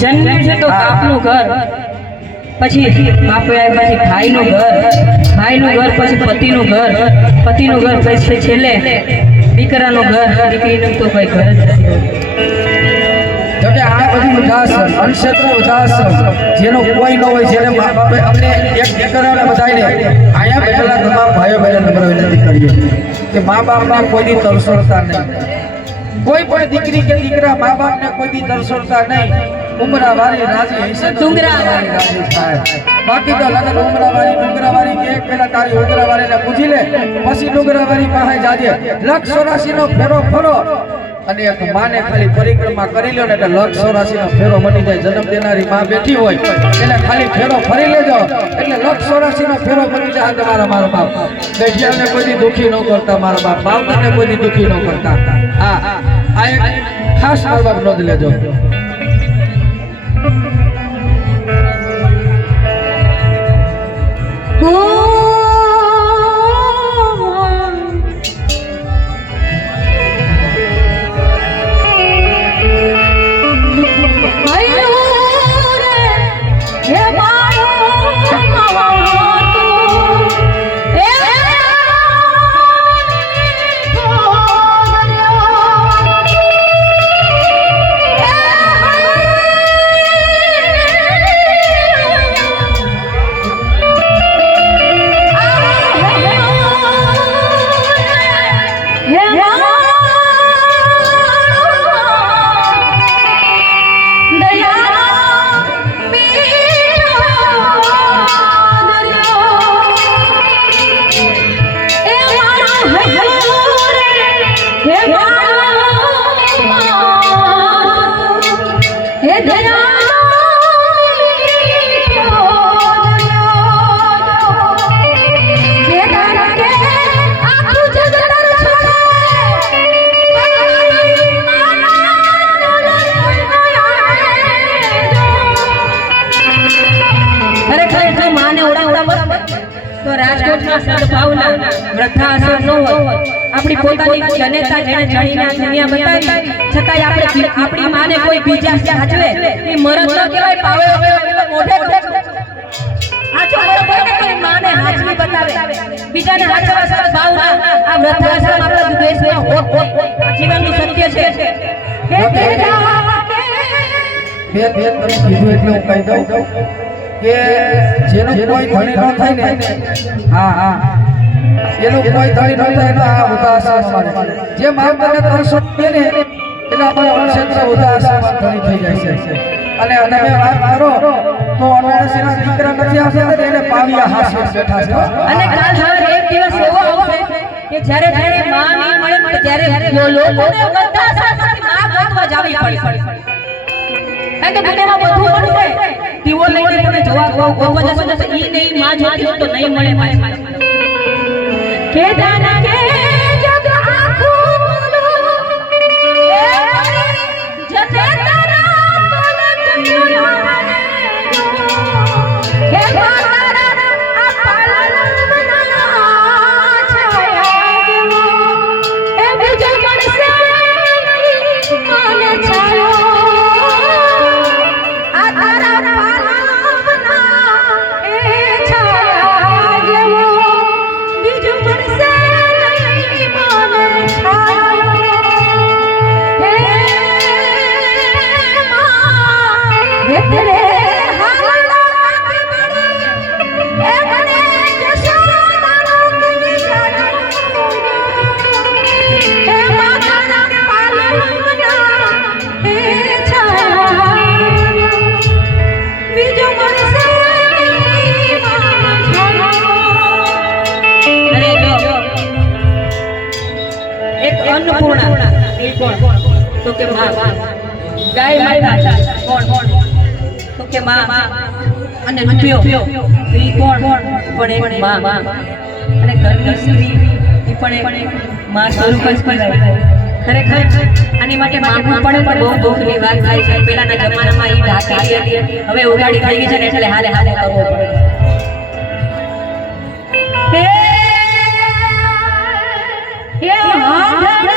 જન્મે છે તો બાપનું ઘર, પછી બાપે આવ્યા પછી ભાઈનું ઘર, પછી પતિનું ઘર, પછી છેલ્લે દીકરાનું ઘર, દીકરીનું તો કોઈ ઘર જ નથી. જોકે આ બધી ઉદાસ અનક્ષેત્ર ઉદાસ જેનો કોઈ ન હોય, જેને મા બાપે અમને એક દીકરાને બધાને અહીંયા બેઠેલા તમામ ભાઈઓ બહેનો નમ્ર વિનંતી કરીએ કે મા બાપને કોઈ દી તરસોડતા નહીં. કોઈ પણ દીકરી કે દીકરા મા બાપને કોઈ દી તરસોડતા નહીં. ઉમરાવાળી રાજી હશે તો ઉમરાવાળી રાજી થાય. બાકી તો લગન ડુંગરાવાળી કે પેલા તારી ઉમરાવાળીને પૂછી લે, પછી ડુંગરાવાળી પાસે જાજે. લક્ષ 84 નો ફેરો ફરો અને એક માને ખાલી પરિક્રમા કરી લ્યો ને એટલે લક્ષ 84 નો ફેરો મટી જાય. જન્મ દેનારી માં બેઠી હોય એટલે ખાલી ફેરો ફરી લેજો એટલે લક્ષ 84 નો ફેરો મટી જાય. તમારા મારા બાપ બેઠિયાને કોઈ દી દુખી ન કરતા, મારા બાપ બાવતરને કોઈ દી દુખી ન કરતા. આ એક ખાસ મારા બાપ નોંધ લેજો. રાજકોટના સદભાવના વૃદ્ધાશ્રમ ન હોય, આપણી પોતાની જનેતા જેને જણીના દુનિયા બતાવી છતાંય આપણે આપણી માને કોઈ બીજા સાચવે એ મરદ ન કહેવાય, પાવે મોઢે આચો બરોબર ને કોઈ માને હાચવી બતાવે બીજાને હાચવા સદભાવના આ વૃદ્ધાશ્રમ આપણા દેશમાં જીવનનું સત્ય છે. હે તેજા બે તમે કીધું એટલે હું કહી દઉં કે જેનો કોઈ ધણી ન થાય ને, હા એનો કોઈ ધણી ન થાય તો આ ઉદાસમાં જે માવતરને તરસો દે ને એટલે આપણે અનક્ષેત્ર ઉદાસમાં ધણી થઈ જાય છે. અને તમે વાત કરો તો અનાસીના દીકરા નથી આવશે ને એને પાવિયા હાસ્ય બેઠા છે. અને કાલ હવે એક દિવસ એવો આવશે કે જ્યારે માં નહીં મળે ત્યારે લોકોને બધા સાથે માં ગોતવા જાવી પડશે. કારણ કે દુનિયામાં બધું મળશે, દીવો લઈને તમે જવાબ ગોતવા જશો તો ઈ નહીં માં જોતી હોય તો નહીં મળે પાછા. કે દાના કે જગ આખું બોલો જતે તારા બોલે ચંદ્રયા હે મારા આ પાલનના છાયા એ બીજો મળશે મને છાયો अन्नपूर्णा એ કોણ તો કે માં, ગાય માતા કોણ તો કે માં, અને રૂપિયો એ કોણ પણ એક માં, અને ઘરની સ્ત્રી એ પણ એક માં સ્વરૂપ જ કહેવાય. ખરેખર આની માટે માગવું પડે પણ બહુ દુઃખની વાત થાય છે. પહેલાના જમાનામાં એ ઢાકેલી હતી, હવે ઉગાડી થઈ ગઈ છે ને એટલે હાલે હાલે કરવો પડે. હે હે